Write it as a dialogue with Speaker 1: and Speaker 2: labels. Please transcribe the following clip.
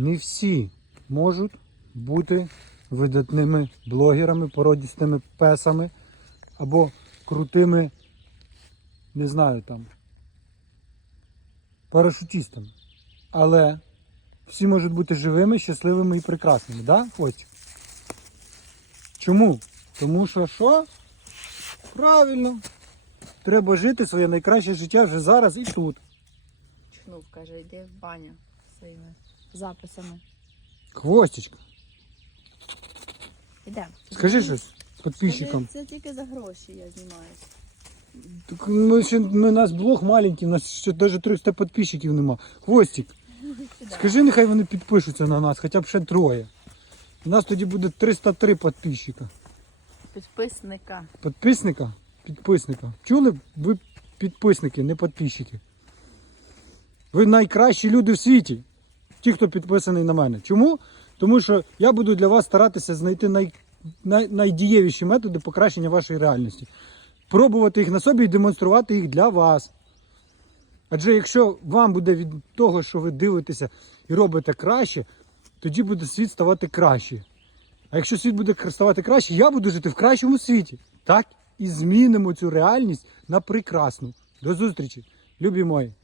Speaker 1: не всі можуть бути видатними блогерами, породістими песами або крутими, не знаю там, парашутістами. Але всі можуть бути живими, щасливими і прекрасними, да, Костя? Чому? Тому що що? Правильно. Треба жити своє найкраще життя вже зараз і тут.
Speaker 2: Чхнув, каже, йди в баню своїми записами.
Speaker 1: Хвостечка.
Speaker 2: Ідемо.
Speaker 1: Скажи щось підписчикам.
Speaker 2: Це тільки за гроші я знімаюся.
Speaker 1: Так ми ще ми, у нас блог маленький, у нас ще навіть 300 підписчиків нема. Хвостик, скажи, нехай вони підпишуться на нас, хоча б ще троє. У нас тоді буде 303 підписчика.
Speaker 2: Підписника.
Speaker 1: Підписника? Підписника. Чули? Ви підписники, не підписчики. Ви найкращі люди в світі. Ті, хто підписаний на мене. Чому? Тому що я буду для вас старатися знайти най, най, найдієвіші методи покращення вашої реальності. Пробувати їх на собі і демонструвати їх для вас. Адже якщо вам буде від того, що ви дивитеся і робите краще, тоді буде світ ставати краще. А якщо світ буде ставати краще, я буду жити в кращому світі. Так і змінимо цю реальність на прекрасну. До зустрічі, любі мої!